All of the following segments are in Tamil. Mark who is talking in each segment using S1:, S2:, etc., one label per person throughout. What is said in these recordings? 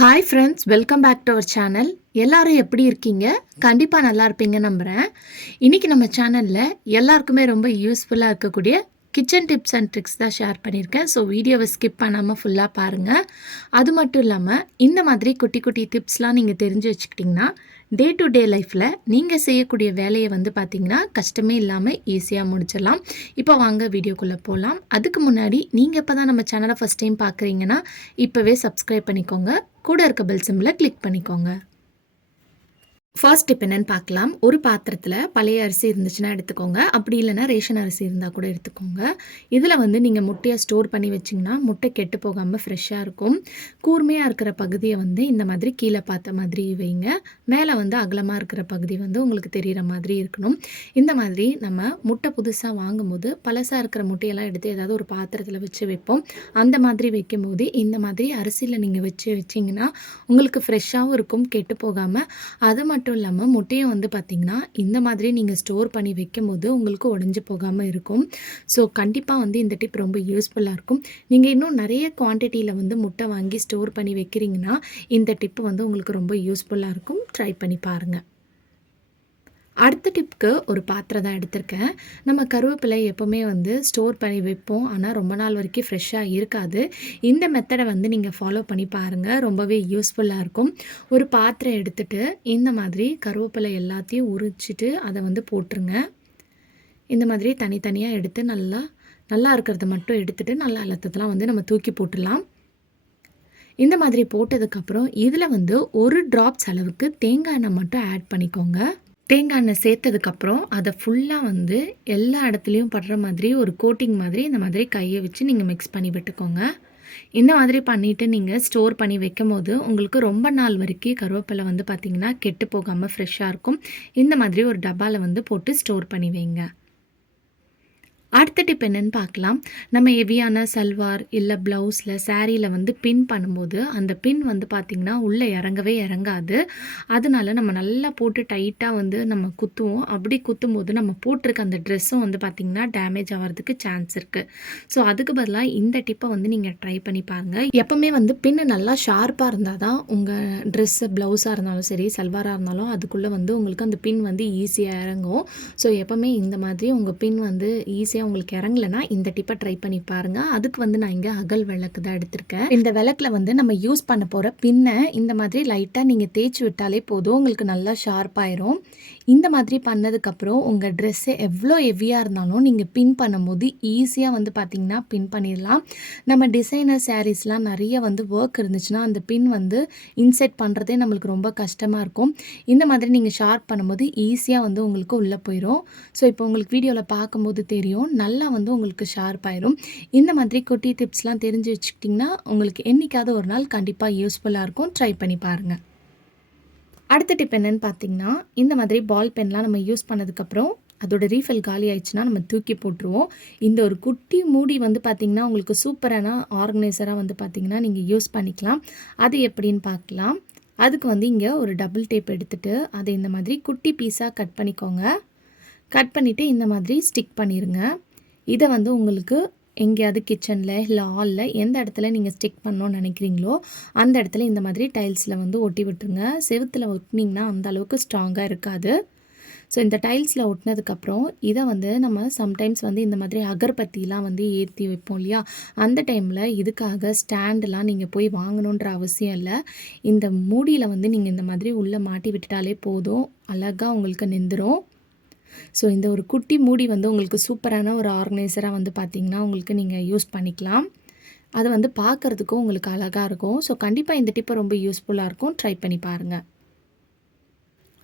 S1: Hi friends welcome back to our channel எல்லாரும் எப்படி இருக்கீங்க? கண்டிப்பாக நல்லா இருப்பீங்க நம்புகிறேன் இன்றைக்கி நம்ம சேனலில் எல்லாருக்குமே ரொம்ப யூஸ்ஃபுல்லாக இருக்கக்கூடிய கிச்சன் டிப்ஸ் அண்ட் ட்ரிக்ஸ் தான் ஷேர் பண்ணியிருக்கேன். ஸோ வீடியோவை ஸ்கிப் பண்ணாமல் ஃபுல்லாக பாருங்கள் அது மட்டும் இல்லாமல் இந்த மாதிரி குட்டி குட்டி டிப்ஸ்லாம் நீங்கள் தெரிஞ்சு வச்சுக்கிட்டிங்கன்னா டே டு டே லைஃப்பில் நீங்கள் செய்யக்கூடிய வேலையை வந்து பார்த்தீங்கன்னா கஷ்டமே இல்லாமல் ஈஸியாக முடிச்சிடலாம். இப்போ வாங்க வீடியோக்குள்ளே போகலாம் அதுக்கு முன்னாடி நீங்கள் இப்போ தான் நம்ம சேனலை ஃபஸ்ட் டைம் பார்க்குறீங்கன்னா இப்போவே சப்ஸ்கிரைப் பண்ணிக்கோங்க. கூட இருக்க பெல் சிம்மில் கிளிக் பண்ணிக்கோங்க. ஃபர்ஸ்ட் டிப் என்னன்னு பார்க்கலாம். ஒரு பாத்திரத்தில் பழைய அரிசி இருந்துச்சுன்னா எடுத்துக்கோங்க. அப்படி இல்லைன்னா ரேஷன் அரிசி இருந்தால் கூட எடுத்துக்கோங்க. இதில் வந்து நீங்கள் முட்டையை ஸ்டோர் பண்ணி வச்சிங்கன்னா முட்டை கெட்டு போகாமல் ஃப்ரெஷ்ஷாக இருக்கும். கூர்மையாக இருக்கிற பகுதியை வந்து இந்த மாதிரி கீழே பார்த்த மாதிரி வைங்க. மேலே வந்து அகலமாக இருக்கிற பகுதி வந்து உங்களுக்கு தெரிகிற மாதிரி இருக்கணும். இந்த மாதிரி நம்ம முட்டை புதுசாக வாங்கும்போது பழசாக இருக்கிற முட்டையெல்லாம் எடுத்து ஏதாவது ஒரு பாத்திரத்தில் வச்சு வைப்போம். அந்த மாதிரி வைக்கும்போது இந்த மாதிரி அரிசியில் நீங்கள் வச்சு வச்சிங்கன்னா உங்களுக்கு ஃப்ரெஷ்ஷாகவும் இருக்கும் கெட்டு போகாமல் அது மட்டும் மட்டும் இல்லாமல் முட்டையும் வந்து பார்த்திங்கன்னா இந்த மாதிரி நீங்கள் ஸ்டோர் பண்ணி வைக்கும் போது உங்களுக்கு உடஞ்சி போகாமல் இருக்கும். ஸோ கண்டிப்பாக வந்து இந்த டிப் ரொம்ப யூஸ்ஃபுல்லாக இருக்கும். நீங்கள் இன்னும் நிறைய குவான்டிட்டியில் வந்து முட்டை வாங்கி ஸ்டோர் பண்ணி வைக்கிறீங்கன்னா இந்த டிப்பு வந்து உங்களுக்கு ரொம்ப யூஸ்ஃபுல்லாக இருக்கும். ட்ரை பண்ணி பாருங்கள் அடுத்த டிப்க்கு ஒரு பாத்திரம் தான் எடுத்திருக்கேன். நம்ம கருவேப்பிலை எப்போவுமே வந்து ஸ்டோர் பண்ணி வைப்போம். ஆனால் ரொம்ப நாள் வரைக்கும் ஃப்ரெஷ்ஷாக இருக்காது. இந்த மெத்தடை வந்து நீங்கள் ஃபாலோ பண்ணி பாருங்கள் ரொம்பவே யூஸ்ஃபுல்லாக இருக்கும். ஒரு பாத்திரம் எடுத்துகிட்டு இந்த மாதிரி கருவேப்பிலை எல்லாத்தையும் உரிச்சிட்டு அதை வந்து போட்டுருங்க. இந்த மாதிரி தனித்தனியாக எடுத்து நல்லா நல்லா இருக்கிறத மட்டும் எடுத்துகிட்டு நல்லா அழுத்தத்தெல்லாம் வந்து நம்ம தூக்கி போட்டுடலாம். இந்த மாதிரி போட்டதுக்கப்புறம் இதில் வந்து ஒரு ட்ராப்ஸ் அளவுக்கு தேங்காய் எண்ணெய் மட்டும் ஆட் பண்ணிக்கோங்க. தேங்காய் எண்ணெய் சேர்த்ததுக்கப்புறம் அதை ஃபுல்லாக வந்து எல்லா இடத்துலையும் படுற மாதிரி ஒரு கோட்டிங் மாதிரி இந்த மாதிரி கையை வச்சு நீங்கள் மிக்ஸ் பண்ணி விட்டுக்கோங்க. இந்த மாதிரி பண்ணிவிட்டு நீங்கள் ஸ்டோர் பண்ணி வைக்கும் போது உங்களுக்கு ரொம்ப நாள் வரைக்கும் கருவேப்பிலை வந்து பார்த்திங்கன்னா கெட்டு போகாமல் ஃப்ரெஷ்ஷாக இருக்கும். இந்த மாதிரி ஒரு டப்பாவில் வந்து போட்டு ஸ்டோர் பண்ணி வைங்க. அடுத்த டிப் என்னென்னு பார்க்கலாம். நம்ம ஹெவியான சல்வார் இல்லை ப்ளவுஸில் சாரியில் வந்து பின் பண்ணும்போது அந்த பின் வந்து பார்த்திங்கன்னா உள்ளே இறங்கவே இறங்காது. அதனால நம்ம நல்லா போட்டு டைட்டாக வந்து நம்ம குத்துவோம். அப்படி குத்தும் போது நம்ம போட்டிருக்க அந்த ட்ரெஸ்ஸும் வந்து பார்த்திங்கன்னா டேமேஜ் ஆகிறதுக்கு சான்ஸ் இருக்குது ஸோ அதுக்கு பதிலாக இந்த டிப்பை வந்து நீங்கள் ட்ரை பண்ணி பாருங்கள் எப்போவுமே வந்து பின்னு நல்லா ஷார்ப்பாக இருந்தால் தான் உங்கள் ட்ரெஸ்ஸு ப்ளவுஸாக இருந்தாலும் சரி சல்வாராக இருந்தாலும் அதுக்குள்ளே வந்து உங்களுக்கு அந்த பின் வந்து ஈஸியாக இறங்கும். ஸோ எப்போவுமே இந்த மாதிரி உங்கள் பின் வந்து ஈஸியாக ஈஸியாக உங்களுக்கு இறங்கலைன்னா இந்த டிப்பை ட்ரை பண்ணி பாருங்கள் அதுக்கு வந்து நான் இங்கே அகல் விளக்கு தான் எடுத்திருக்கேன். இந்த விளக்கில் வந்து நம்ம யூஸ் பண்ண போகிற பின்னை இந்த மாதிரி லைட்டாக நீங்கள் தேய்ச்சி விட்டாலே போதும். உங்களுக்கு நல்லா ஷார்ப்பாயிரும் இந்த மாதிரி பண்ணதுக்கப்புறம் உங்கள் ட்ரெஸ்ஸு எவ்வளோ ஹெவியாக இருந்தாலும் நீங்கள் பின் பண்ணும்போது ஈஸியாக வந்து பார்த்திங்கன்னா பின் பண்ணிடலாம். நம்ம டிசைனர் சாரீஸ்லாம் நிறைய வந்து ஒர்க் இருந்துச்சுன்னா அந்த பின் வந்து இன்செட் பண்ணுறதே நம்மளுக்கு ரொம்ப கஷ்டமாக இருக்கும். இந்த மாதிரி நீங்கள் ஷார்ப் பண்ணும்போது ஈஸியாக வந்து உங்களுக்கு உள்ளே போயிடும் ஸோ இப்போ உங்களுக்கு வீடியோவில் பார்க்கும்போது தெரியும் நல்லா வந்து உங்களுக்கு ஷார்ப் ஆயிரும். இந்த மாதிரி குட்டி டிப்ஸ்லாம் தெரிஞ்சு வச்சுக்கிட்டிங்கன்னா உங்களுக்கு என்றைக்காவது ஒரு நாள் கண்டிப்பாக யூஸ்ஃபுல்லாக இருக்கும். ட்ரை பண்ணி பாருங்கள் அடுத்த டிப் என்னென்னு பார்த்தீங்கன்னா இந்த மாதிரி பால் பென்லாம் நம்ம யூஸ் பண்ணதுக்கப்புறம் அதோட ரீஃபில் காலி ஆயிடுச்சுன்னா நம்ம தூக்கி போட்டுருவோம். இந்த ஒரு குட்டி மூடி வந்து பார்த்திங்கன்னா உங்களுக்கு சூப்பரான ஆர்கனைசராக வந்து பார்த்திங்கன்னா நீங்கள் யூஸ் பண்ணிக்கலாம். அது எப்படின்னு பார்க்கலாம் அதுக்கு வந்து இங்கே ஒரு டபுள் டேப் எடுத்துகிட்டு அதை இந்த மாதிரி குட்டி பீஸாக கட் பண்ணிக்கோங்க. கட் பண்ணிவிட்டு இந்த மாதிரி ஸ்டிக் பண்ணிடுங்க இதை வந்து உங்களுக்கு எங்கேயாவது கிச்சனில் இல்லை ஹாலில் எந்த இடத்துல நீங்கள் ஸ்டிக் பண்ணணும்னு நினைக்கிறீங்களோ அந்த இடத்துல இந்த மாதிரி டைல்ஸில் வந்து ஒட்டி விட்டுருங்க. செவுத்தில் ஒட்டினீங்கன்னா அந்த அளவுக்கு ஸ்ட்ராங்காக இருக்காது. ஸோ இந்த டைல்ஸில் ஒட்டினதுக்கப்புறம் இதை வந்து நம்ம சம்டைம்ஸ் வந்து இந்த மாதிரி அகர்பத்திலாம் வந்து ஏற்றி வைப்போம் இல்லையா? அந்த டைமில் இதுக்காக ஸ்டாண்டெலாம் நீங்கள் போய் வாங்கணுன்ற அவசியம் இல்லை. இந்த மூடியில் வந்து நீங்கள் இந்த மாதிரி உள்ளே மாட்டி விட்டுட்டாலே போதும். அழகாக உங்களுக்கு நின்றுடும் ஸோ இந்த ஒரு குட்டி மூடி வந்து உங்களுக்கு சூப்பரான ஒரு ஆர்கனைசராக வந்து பார்த்திங்கன்னா உங்களுக்கு நீங்கள் யூஸ் பண்ணிக்கலாம். அது வந்து பார்க்குறதுக்கும் உங்களுக்கு அழகாக இருக்கும். ஸோ கண்டிப்பாக இந்த டிப்பை ரொம்ப யூஸ்ஃபுல்லாக இருக்கும். ட்ரை பண்ணி பாருங்கள்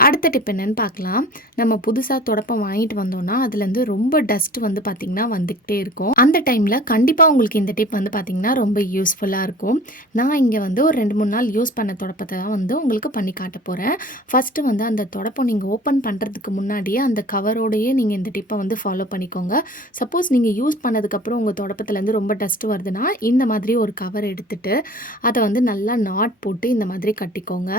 S1: அடுத்த டிப் என்னென்னு பார்க்கலாம். நம்ம புதுசாக தொடப்பம் வாங்கிட்டு வந்தோம்னா அதுலேருந்து ரொம்ப டஸ்ட் வந்து பார்த்திங்கன்னா வந்துக்கிட்டே இருக்கும். அந்த டைமில் கண்டிப்பாக உங்களுக்கு இந்த டிப் வந்து பார்த்திங்கன்னா ரொம்ப யூஸ்ஃபுல்லாக இருக்கும். நான் இங்கே வந்து ஒரு ரெண்டு மூணு நாள் யூஸ் பண்ண தொடப்பத்தை தான் வந்து உங்களுக்கு பண்ணி காட்ட போகிறேன் ஃபஸ்ட்டு வந்து அந்த தொடப்பம் நீங்கள் ஓப்பன் பண்ணுறதுக்கு முன்னாடியே அந்த கவரோடையே நீங்கள் இந்த டிப்பை வந்து ஃபாலோ பண்ணிக்கோங்க. சப்போஸ் நீங்கள் யூஸ் பண்ணதுக்கப்புறம் உங்கள் தொடப்பத்துலேருந்து ரொம்ப டஸ்ட் வருதுன்னா இந்த மாதிரி ஒரு கவர் எடுத்துகிட்டு அதை வந்து நல்லா நாட் போட்டு இந்த மாதிரி கட்டிக்கோங்க.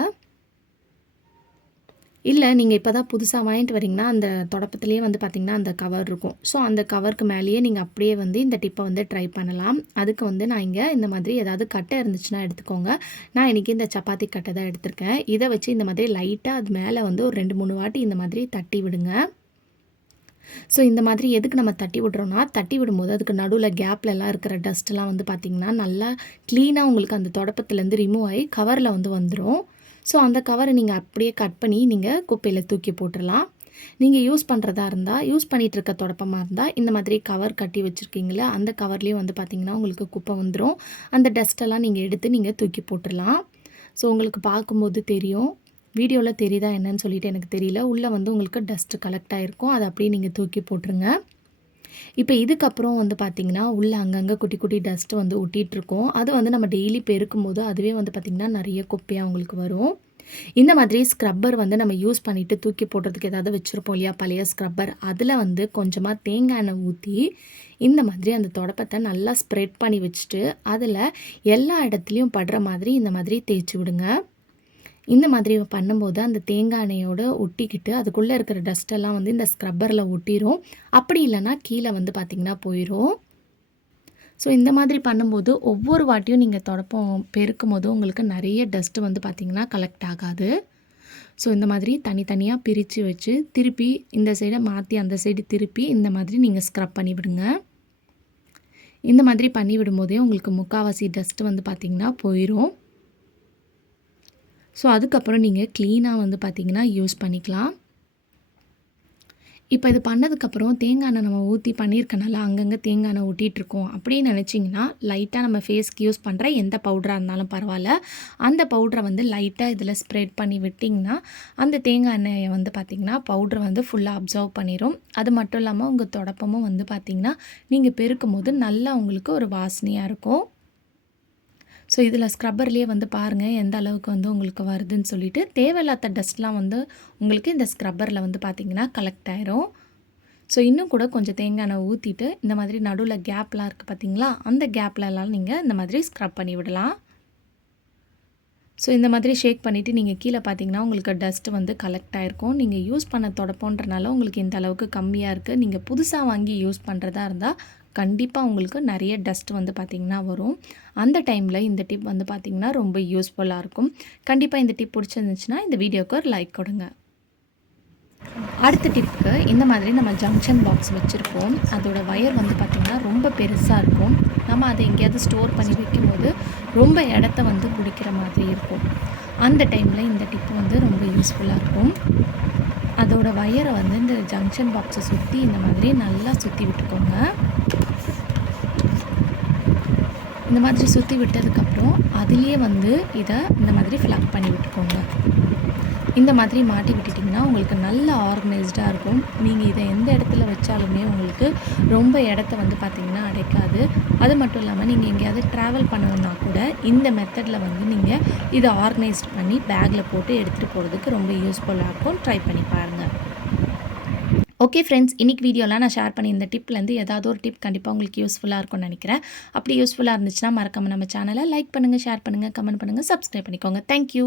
S1: இல்லை நீங்கள் இப்போ தான் புதுசாக வாங்கிட்டு வரீங்கன்னா அந்த தொடப்பத்துலேயே வந்து பார்த்திங்கன்னா அந்த கவர் இருக்கும். ஸோ அந்த கவருக்கு மேலேயே நீங்கள் அப்படியே வந்து இந்த டிப்பை வந்து ட்ரை பண்ணலாம். அதுக்கு வந்து நான் இங்கே இந்த மாதிரி ஏதாவது கட்டை இருந்துச்சுன்னா எடுத்துக்கோங்க. நான் இன்றைக்கி இந்த சப்பாத்தி கட்டை தான் எடுத்திருக்கேன். இதை வச்சு இந்த மாதிரி லைட்டாக அது மேலே வந்து ஒரு ரெண்டு மூணு வாட்டி இந்த மாதிரி தட்டி விடுங்க. ஸோ இந்த மாதிரி எதுக்கு நம்ம தட்டி விடுறோன்னா தட்டி விடும்போது அதுக்கு நடுவில் கேப்லலாம் இருக்கிற டஸ்ட்லாம் வந்து பார்த்திங்கன்னா நல்லா க்ளீனாக உங்களுக்கு அந்த தொடப்பத்துலேருந்து ரிமூவ் ஆகி கவரில் வந்து வந்துடும் ஸோ அந்த கவரை நீங்கள் அப்படியே கட் பண்ணி நீங்கள் குப்பையில் தூக்கி போட்டுடலாம் நீங்கள் யூஸ் பண்ணுறதா இருந்தால் யூஸ் பண்ணிகிட்டு இருக்க தொடப்பமாக இருந்தால் இந்த மாதிரி கவர் கட்டி வச்சுருக்கீங்களே அந்த கவர்லேயும் வந்து பார்த்திங்கன்னா உங்களுக்கு குப்பை வந்துடும் அந்த டஸ்ட்டெல்லாம் நீங்கள் எடுத்து நீங்கள் தூக்கி போட்டுடலாம் ஸோ உங்களுக்கு பார்க்கும்போது தெரியும். வீடியோவில் தெரியுதா என்னன்னு சொல்லிட்டு எனக்கு தெரியல. உள்ளே வந்து உங்களுக்கு டஸ்ட்டு கலெக்ட் ஆகிருக்கும் அதை அப்படியே நீங்கள் தூக்கி போட்டுருங்க. இப்போ இதுக்கப்புறம் வந்து பார்த்திங்கன்னா உள்ளே அங்கங்கே குட்டி குட்டி டஸ்ட்டு வந்து ஒட்டிகிட்ருக்கோம் அது வந்து நம்ம டெய்லி பெருக்கும் போது அதுவே வந்து பார்த்திங்கன்னா நிறைய குப்பையாக உங்களுக்கு வரும். இந்த மாதிரி ஸ்க்ரப்பர் வந்து நம்ம யூஸ் பண்ணிவிட்டு தூக்கி போடுறதுக்கு ஏதாவது வச்சுருப்போம் இல்லையா? பழைய ஸ்க்ரப்பர் அதில் வந்து கொஞ்சமாக தேங்காய் எண்ணெய் ஊற்றி இந்த மாதிரி அந்த தொடப்பத்தை நல்லா ஸ்ப்ரெட் பண்ணி வச்சுட்டு அதில் எல்லா இடத்துலையும் படுற மாதிரி இந்த மாதிரி தேய்ச்சி விடுங்க. இந்த மாதிரி பண்ணும்போது அந்த தேங்காய் எண்ணெயோடு ஒட்டிக்கிட்டு அதுக்குள்ளே இருக்கிற டஸ்ட்டெல்லாம் வந்து இந்த ஸ்க்ரப்பரில் ஒட்டிடும் அப்படி இல்லைன்னா கீழே வந்து பார்த்திங்கன்னா போயிடும் ஸோ இந்த மாதிரி பண்ணும்போது ஒவ்வொரு வாட்டியும் நீங்கள் தொடப்பம் பெருக்கும் போது உங்களுக்கு நிறைய டஸ்ட்டு வந்து பார்த்திங்கன்னா கலெக்ட் ஆகாது. ஸோ இந்த மாதிரி தனித்தனியாக பிரித்து வச்சு திருப்பி இந்த சைடை மாற்றி அந்த சைடு திருப்பி இந்த மாதிரி நீங்கள் ஸ்க்ரப் பண்ணி விடுங்க. இந்த மாதிரி பண்ணி விடும்போதே உங்களுக்கு முக்கால்வாசி டஸ்ட்டு வந்து பார்த்திங்கன்னா போயிடும் ஸோ அதுக்கப்புறம் நீங்கள் க்ளீனாக வந்து பார்த்திங்கன்னா யூஸ் பண்ணிக்கலாம். இப்போ இது பண்ணதுக்கப்புறம் தேங்காய் எண்ணெய் நம்ம ஊற்றி பண்ணியிருக்கனால அங்கங்கே தேங்காய் எண்ணெய் ஊட்டிகிட்ருக்கோம் அப்படின்னு நினச்சிங்கன்னா லைட்டாக நம்ம ஃபேஸ்க்கு யூஸ் பண்ணுற எந்த பவுடராக இருந்தாலும் பரவாயில்ல. அந்த பவுட்ரை வந்து லைட்டாக இதில் ஸ்ப்ரெட் பண்ணி விட்டிங்கன்னா அந்த தேங்காய் எண்ணெயை வந்து பார்த்திங்கன்னா பவுட்ரு வந்து ஃபுல்லாக அப்சர்வ் பண்ணிடும் அது மட்டும் இல்லாமல் உங்கள் தொடப்பமும் வந்து பார்த்திங்கன்னா நீங்கள் பெருக்கும் போது நல்லா உங்களுக்கு ஒரு வாசனையாக இருக்கும். ஸோ இதில் ஸ்க்ரப்பர்லேயே வந்து பாருங்கள் எந்த அளவுக்கு வந்து உங்களுக்கு வருதுன்னு சொல்லிட்டு தேவையில்லாத டஸ்ட்லாம் வந்து உங்களுக்கு இந்த ஸ்க்ரப்பரில் வந்து பார்த்திங்கன்னா கலெக்ட் ஆயிரும். ஸோ இன்னும் கூட கொஞ்சம் தேங்காய் எண்ணெய் ஊற்றிட்டு இந்த மாதிரி நடுவில் கேப்லாம் இருக்குது பார்த்தீங்களா அந்த கேப்லலாம் நீங்கள் இந்த மாதிரி ஸ்க்ரப் பண்ணி விடலாம். ஸோ இந்த மாதிரி ஷேக் பண்ணிவிட்டு நீங்கள் கீழே பார்த்தீங்கன்னா உங்களுக்கு டஸ்ட்டு வந்து கலெக்ட் ஆகிருக்கும் நீங்கள் யூஸ் பண்ண தொடப்போன்றனால உங்களுக்கு இந்த அளவுக்கு கம்மியாக இருக்குது நீங்கள் புதுசாக வாங்கி யூஸ் பண்ணுறதா இருந்தால் கண்டிப்பாக உங்களுக்கு நிறைய டஸ்ட் வந்து பார்த்திங்கன்னா வரும். அந்த டைமில் இந்த டிப் வந்து பார்த்திங்கன்னா ரொம்ப யூஸ்ஃபுல்லாக இருக்கும். கண்டிப்பாக இந்த டிப் பிடிச்சிருந்துச்சுன்னா இந்த வீடியோவுக்கு ஒரு லைக் கொடுங்க. அடுத்த டிப்புக்கு இந்த மாதிரி நம்ம ஜங்ஷன் பாக்ஸ் வச்சுருப்போம். அதோட ஒயர் வந்து பார்த்திங்கன்னா ரொம்ப பெருசாக இருக்கும். நம்ம அதை எங்கேயாவது ஸ்டோர் பண்ணி வைக்கும்போது ரொம்ப இடத்த வந்து பிடிக்கிற மாதிரி இருக்கும். அந்த டைமில் இந்த டிப்பு வந்து ரொம்ப யூஸ்ஃபுல்லாக இருக்கும். அதோட ஒயரை வந்து இந்த ஜங்ஷன் பாக்ஸை சுற்றி இந்த மாதிரி நல்லா சுற்றி விட்டுக்கோங்க. இந்த மாதிரி சுற்றி விட்டதுக்கப்புறம் அதுலேயே வந்து இதை இந்த மாதிரி ஃபிளக் பண்ணி விட்டுக்கோங்க. இந்த மாதிரி மாட்டி விட்டுட்டிங்கன்னா உங்களுக்கு நல்ல ஆர்கனைஸ்டாக இருக்கும். நீங்கள் இதை எந்த இடத்துல வச்சாலுமே உங்களுக்கு ரொம்ப இடத்த வந்து பார்த்திங்கன்னா அடைக்காது. அது மட்டும் இல்லாமல் நீங்கள் எங்கேயாவது ட்ராவல் பண்ணணுன்னா கூட இந்த மெத்தடில் வந்து நீங்கள் இதை ஆர்கனைஸ்ட் பண்ணி பேக்கில் போட்டு எடுத்துகிட்டு போகிறதுக்கு ரொம்ப யூஸ்ஃபுல்லாக இருக்கும். ட்ரை பண்ணி பாருங்கள் ஓகே ஃப்ரெண்ட்ஸ் இன்றைக்கி வீடியோலாம் நான் ஷேர் பண்ணி இந்த டிப்லேருந்து ஏதாவது ஒரு டிப் கண்டிப்பாக உங்களுக்கு யூஸ்ஃபுல்லாக இருக்கும்னு நினைக்கிறேன். அப்படி யூஸ்ஃபுல்லாக இருந்துச்சுன்னா மறக்காமல் நம்ம சேனலை லைக் பண்ணுங்கள் ஷேர் பண்ணுங்கள் கமெண்ட் பண்ணுங்கள் சப்ஸ்கிரைப் பண்ணிக்கோங்க. தேங்க்யூ